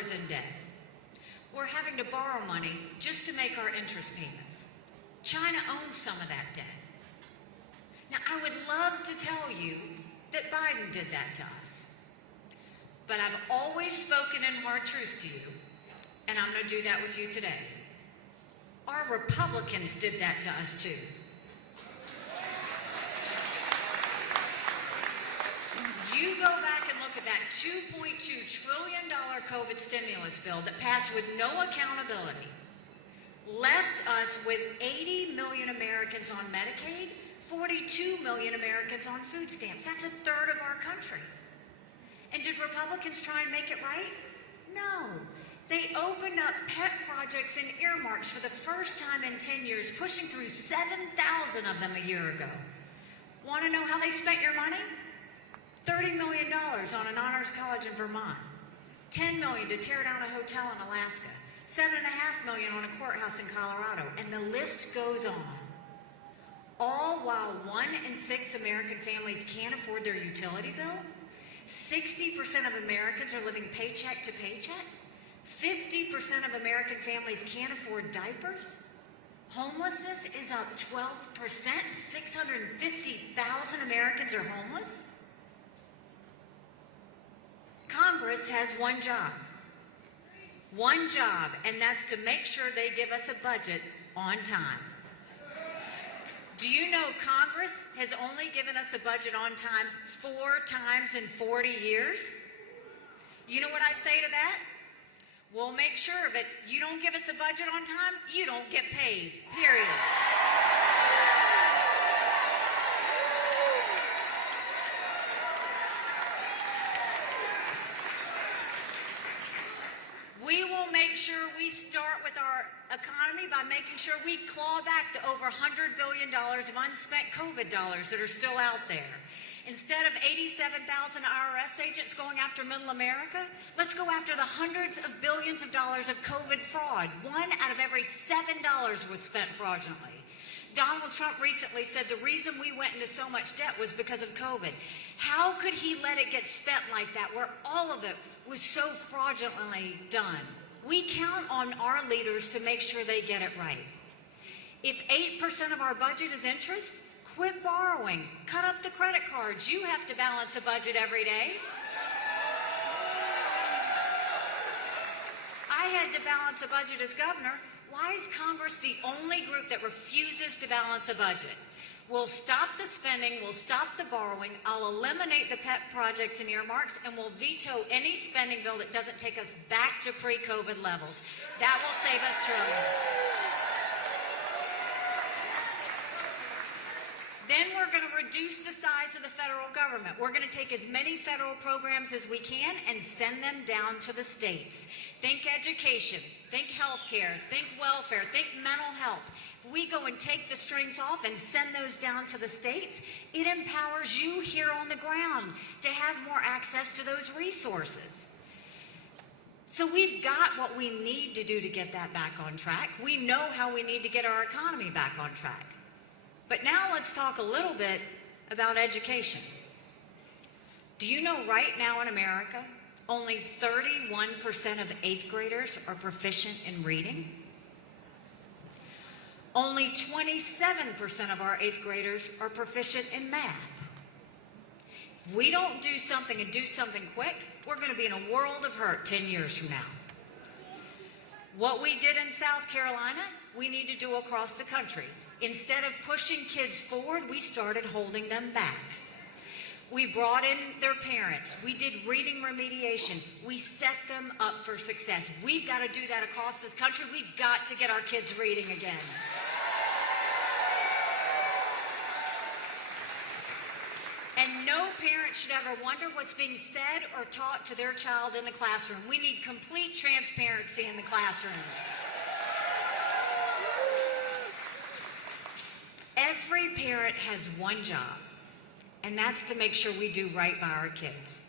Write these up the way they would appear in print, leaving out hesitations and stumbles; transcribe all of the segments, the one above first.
in debt. We're having to borrow money just to make our interest payments. China owns some of that debt. Now, I would love to tell you that Biden did that to us. But I've always spoken in hard truths to you, and I'm going to do that with you today. Our Republicans did that to us too. You go back and look at that $2.2 trillion COVID stimulus bill that passed with no accountability, left us with 80 million Americans on Medicaid, 42 million Americans on food stamps. That's a third of our country. And did Republicans try and make it right? No. They opened up pet projects and earmarks for the first time in 10 years, pushing through 7,000 of them a year ago. Want to know how they spent your money? $30 million on an honors college in Vermont, $10 million to tear down a hotel in Alaska, $7.5 million on a courthouse in Colorado, and the list goes on. All while 1 in 6 American families can't afford their utility bill, 60% of Americans are living paycheck to paycheck, 50% of American families can't afford diapers, homelessness is up 12%, 650,000 Americans are homeless. Congress has one job, and that's to make sure they give us a budget on time. Do you know Congress has only given us a budget on time 4 times in 40 years? You know what I say to that? We'll make sure of it. You don't give us a budget on time, you don't get paid, period. We will make sure we start with our economy by making sure we claw back the over $100 billion of unspent COVID dollars that are still out there. Instead of 87,000 IRS agents going after middle America, let's go after the hundreds of billions of dollars of COVID fraud. 1 out of every $7 was spent fraudulently. Donald Trump recently said the reason we went into so much debt was because of COVID. How could he let it get spent like that, where all of it was so fraudulently done? We count on our leaders to make sure they get it right. If 8% of our budget is interest, quit borrowing. Cut up the credit cards. You have to balance a budget every day. I had to balance a budget as governor. Why is Congress the only group that refuses to balance a budget? We'll stop the spending, we'll stop the borrowing, I'll eliminate the pet projects and earmarks, and we'll veto any spending bill that doesn't take us back to pre-COVID levels. That will save us trillions. Then we're going to reduce the size of the federal government. We're going to take as many federal programs as we can and send them down to the states. Think education, think healthcare, think welfare, think mental health. If we go and take the strings off and send those down to the states, it empowers you here on the ground to have more access to those resources. So we've got what we need to do to get that back on track. We know how we need to get our economy back on track. But now let's talk a little bit about education. Do you know right now in America, only 31% of 8th graders are proficient in reading? Only 27% of our 8th graders are proficient in math. If we don't do something and do something quick, we're going to be in a world of hurt 10 years from now. What we did in South Carolina, we need to do across the country. Instead of pushing kids forward, we started holding them back. We brought in their parents. We did reading remediation. We set them up for success. We've got to do that across this country. We've got to get our kids reading again. And no parent should ever wonder what's being said or taught to their child in the classroom. We need complete transparency in the classroom. Every parent has one job, and that's to make sure we do right by our kids.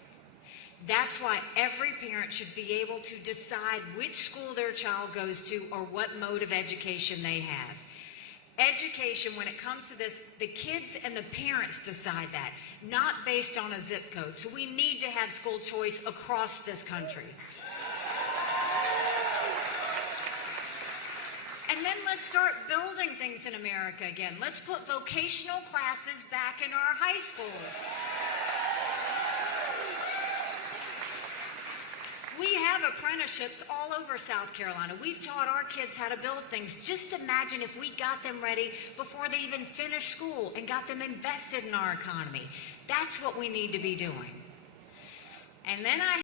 That's why every parent should be able to decide which school their child goes to or what mode of education they have. Education, when it comes to this, the kids and the parents decide that, not based on a zip code. So we need to have school choice across this country. And then let's start building things in America again. Let's put vocational classes back in our high schools. We have apprenticeships all over South Carolina. We've taught our kids how to build things. Just imagine if we got them ready before they even finished school and got them invested in our economy. That's what we need to be doing. And then I